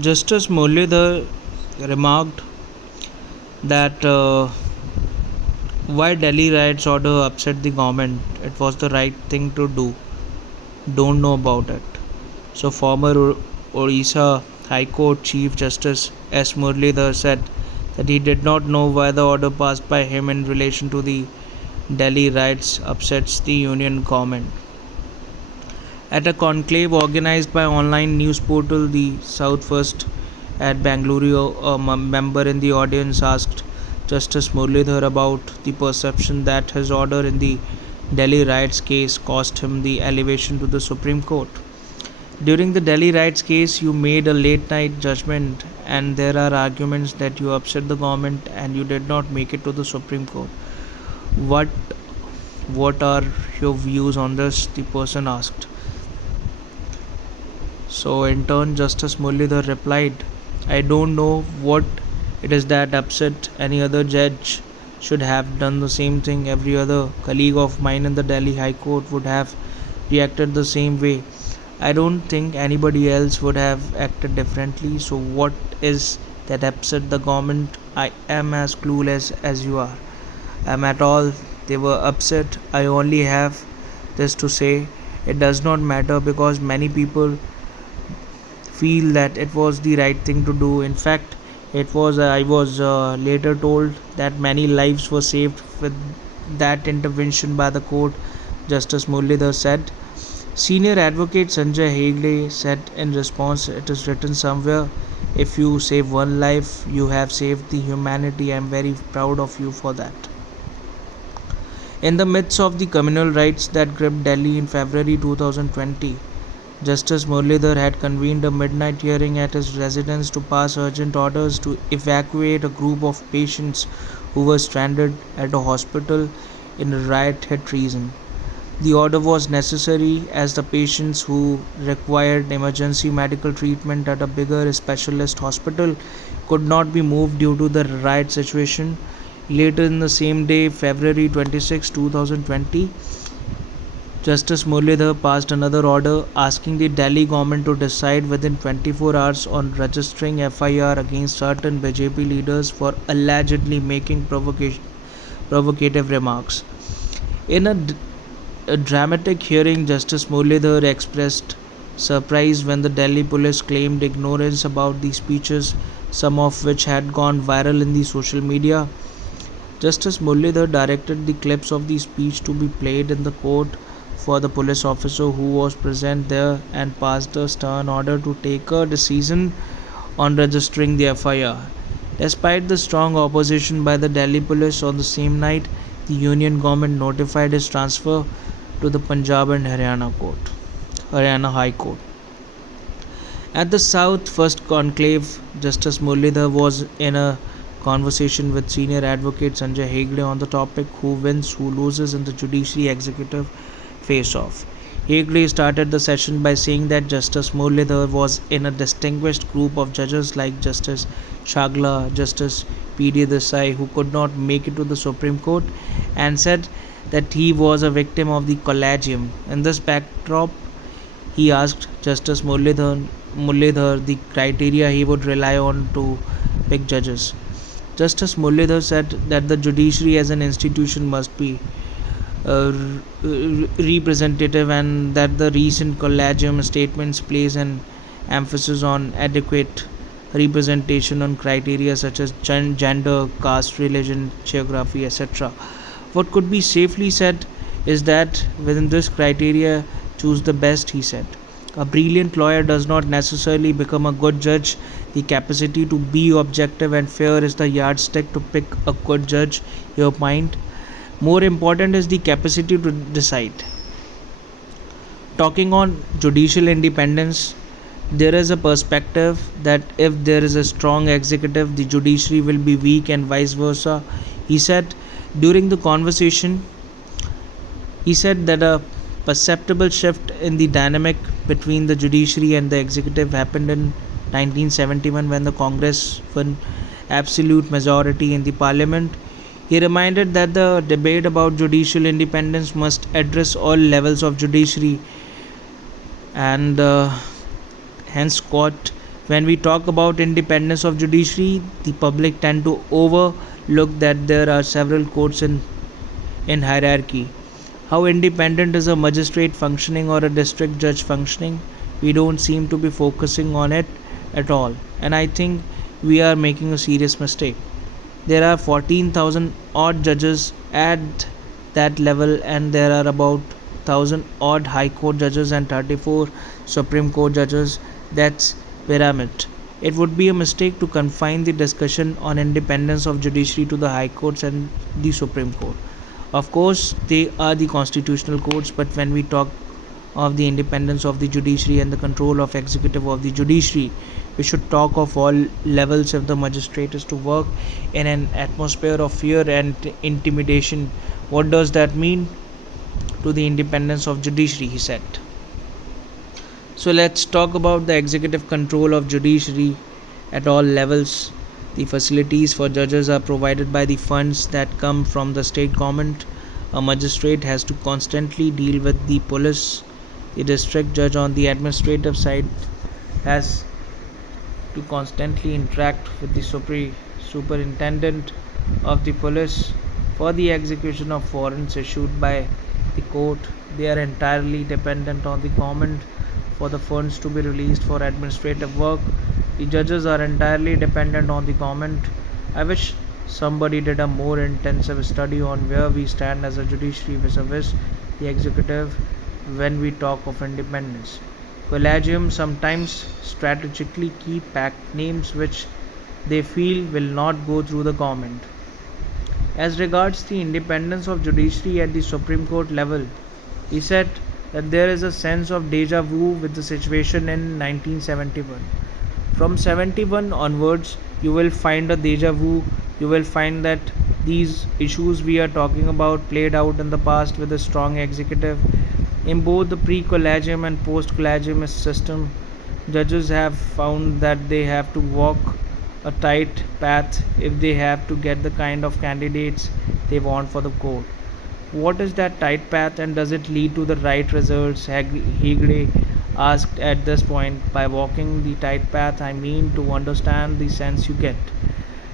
Justice Muralidhar remarked that why Delhi riots order upset the government, it was the right thing to do. Don't know about it. So, former Orissa High Court Chief Justice S. Muralidhar said that he did not know why the order passed by him in relation to the Delhi riots upsets the union government. At a conclave organized by online news portal The South First at Bangalore, a member in the audience asked Justice Muralidhar about the perception that his order in the Delhi riots case cost him the elevation to the Supreme Court. During the Delhi riots case, you made a late night judgment, and there are arguments that you upset the government and you did not make it to the Supreme Court. What what are your views on this? The person asked. So, in turn, Justice Muralidhar replied, I don't know what it is that upset any other judge should have done the same thing. Every other colleague of mine in the Delhi High Court would have reacted the same way. I don't think anybody else would have acted differently. So, what is that upset the government? I am as clueless as you are. I'm at all. They were upset. I only have this to say. It does not matter because many people feel that it was the right thing to do. In fact, it was. I was later told that many lives were saved with that intervention by the court. Justice Muralidhar said. Senior advocate Sanjay Hegde said in response, it is written somewhere, if you save one life, you have saved the humanity. I am very proud of you for that. In the midst of the communal riots that gripped Delhi in February 2020, Justice Muralidhar had convened a midnight hearing at his residence to pass urgent orders to evacuate a group of patients who were stranded at a hospital in a riot hit region. The order was necessary as the patients who required emergency medical treatment at a bigger specialist hospital could not be moved due to the riot situation. Later in the same day, February 26, 2020, Justice Muralidhar passed another order asking the Delhi government to decide within 24 hours on registering FIR against certain BJP leaders for allegedly making provocative remarks. In a dramatic hearing, Justice Muralidhar expressed surprise when the Delhi police claimed ignorance about the speeches, some of which had gone viral in the social media. Justice Muralidhar directed the clips of the speech to be played in the court for the police officer who was present there and passed a stern order to take a decision on registering the FIR. Despite the strong opposition by the Delhi police on the same night, the union government notified his transfer to the Punjab and Haryana High Court. At the South First Conclave, Justice Muralidhar was in a conversation with senior advocate Sanjay Hegde on the topic who wins, who loses in the judiciary executive face off. Hegde started the session by saying that Justice Muralidhar was in a distinguished group of judges like Justice Shagla, Justice P.D. Desai, who could not make it to the Supreme Court, and said that he was a victim of the collegium. In this backdrop, he asked Justice Muralidhar the criteria he would rely on to pick judges. Justice Muralidhar said that the judiciary as an institution must be representative and that the recent collegium statements place an emphasis on adequate representation on criteria such as gender, caste, religion, geography, etc. What could be safely said is that within this criteria, choose the best, he said. A brilliant lawyer does not necessarily become a good judge. The capacity to be objective and fair is the yardstick to pick a good judge. Your point. More important is the capacity to decide. Talking on judicial independence, there is a perspective that if there is a strong executive, the judiciary will be weak and vice versa. He said during the conversation, he said that a perceptible shift in the dynamic between the judiciary and the executive happened in 1971 when the Congress won absolute majority in the parliament. He reminded that the debate about judicial independence must address all levels of judiciary and hence court When we talk about independence of judiciary, the public tend to overlook that there are several courts in hierarchy. How independent is a magistrate functioning or a district judge functioning? We don't seem to be focusing on it at all. And I think we are making a serious mistake. There are 14,000 odd judges at that level, and there are about 1,000 odd High Court judges and 34 Supreme Court judges. That's pyramid. It would be a mistake to confine the discussion on independence of judiciary to the High Courts and the Supreme Court. Of course, they are the constitutional courts, but when we talk of the independence of the judiciary and the control of executive of the judiciary, we should talk of all levels. If the magistrate is to work in an atmosphere of fear and intimidation, what does that mean to the independence of judiciary, he said. So let's talk about the executive control of judiciary at all levels. The facilities for judges are provided by the funds that come from the state government. A magistrate has to constantly deal with the police. The district judge on the administrative side has to constantly interact with the superintendent of the police for the execution of warrants issued by the court. They are entirely dependent on the government for the funds to be released for administrative work. The judges are entirely dependent on the government. I wish somebody did a more intensive study on where we stand as a judiciary vis-a-vis the executive when we talk of independence. Collegiums sometimes strategically keep back names which they feel will not go through the government. As regards the independence of judiciary at the Supreme Court level, he said that there is a sense of deja vu with the situation in 1971. From 71 onwards, you will find a deja vu. You will find that these issues we are talking about played out in the past with a strong executive. In both the pre collegium and post collegium system, judges have found that they have to walk a tight path if they have to get the kind of candidates they want for the court. What is that tight path, and does it lead to the right results? Hegde asked at this point. By walking the tight path, I mean to understand the sense you get.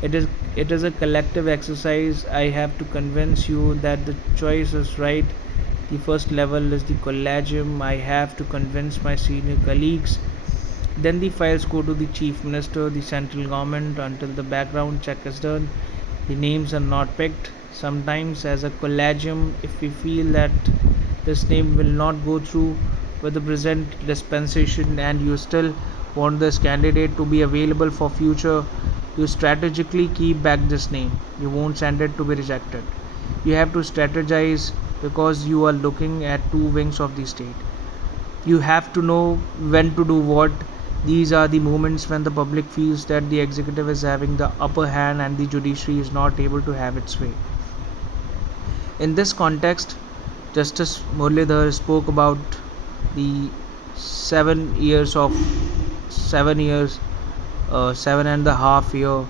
It is a collective exercise. I have to convince you that the choice is right. The first level is the collegium. I have to convince my senior colleagues. Then the files go to the chief minister, the central government, until the background check is done. The names are not picked. Sometimes, as a collegium, if we feel that this name will not go through with the present dispensation and you still want this candidate to be available for future, you strategically keep back this name. You won't send it to be rejected. You have to strategize because you are looking at two wings of the state. You have to know when to do what. These are the moments when the public feels that the executive is having the upper hand and the judiciary is not able to have its way. In this context, Justice Muralidhar spoke about the 7 years, 7.5 year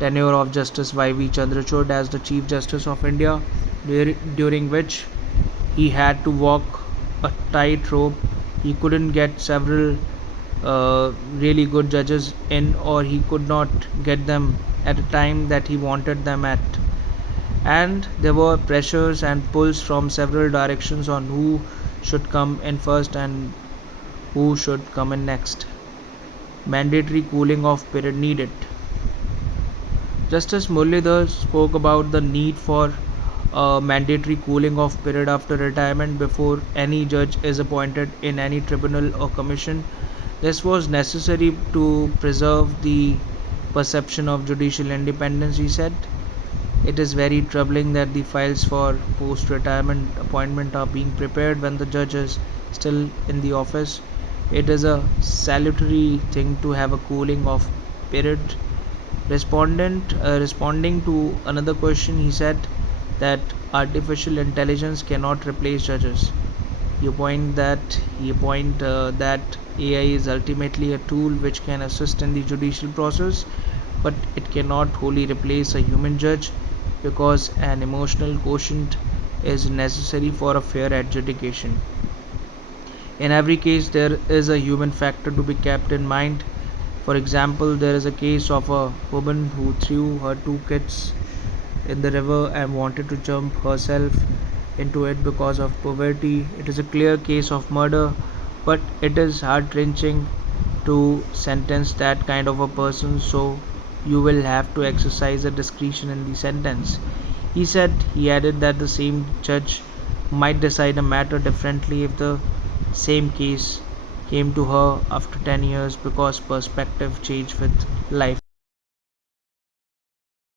tenure of Justice Y.V. Chandrachud as the Chief Justice of India, during which he had to walk a tightrope. He couldn't get several really good judges in, or he could not get them at a time that he wanted them at. And there were pressures and pulls from several directions on who should come in first and who should come in next. Mandatory cooling off period needed. Justice Muralidhar spoke about the need for a mandatory cooling off period after retirement before any judge is appointed in any tribunal or commission. This was necessary to preserve the perception of judicial independence, he said. It is very troubling that the files for post retirement appointment are being prepared when the judge is still in the office. It is a salutary thing to have a cooling off period. Responding to another question, he said that artificial intelligence cannot replace judges. He point that AI is ultimately a tool which can assist in the judicial process, but it cannot wholly replace a human judge because an emotional quotient is necessary for a fair adjudication. In every case, there is a human factor to be kept in mind. For example, there is a case of a woman who threw her two kids in the river and wanted to jump herself into it because of poverty. It is a clear case of murder, but it is heart wrenching to sentence that kind of a person, so you will have to exercise a discretion in the sentence. He added that the same judge might decide a matter differently if the same case came to her after 10 years because perspective change with life.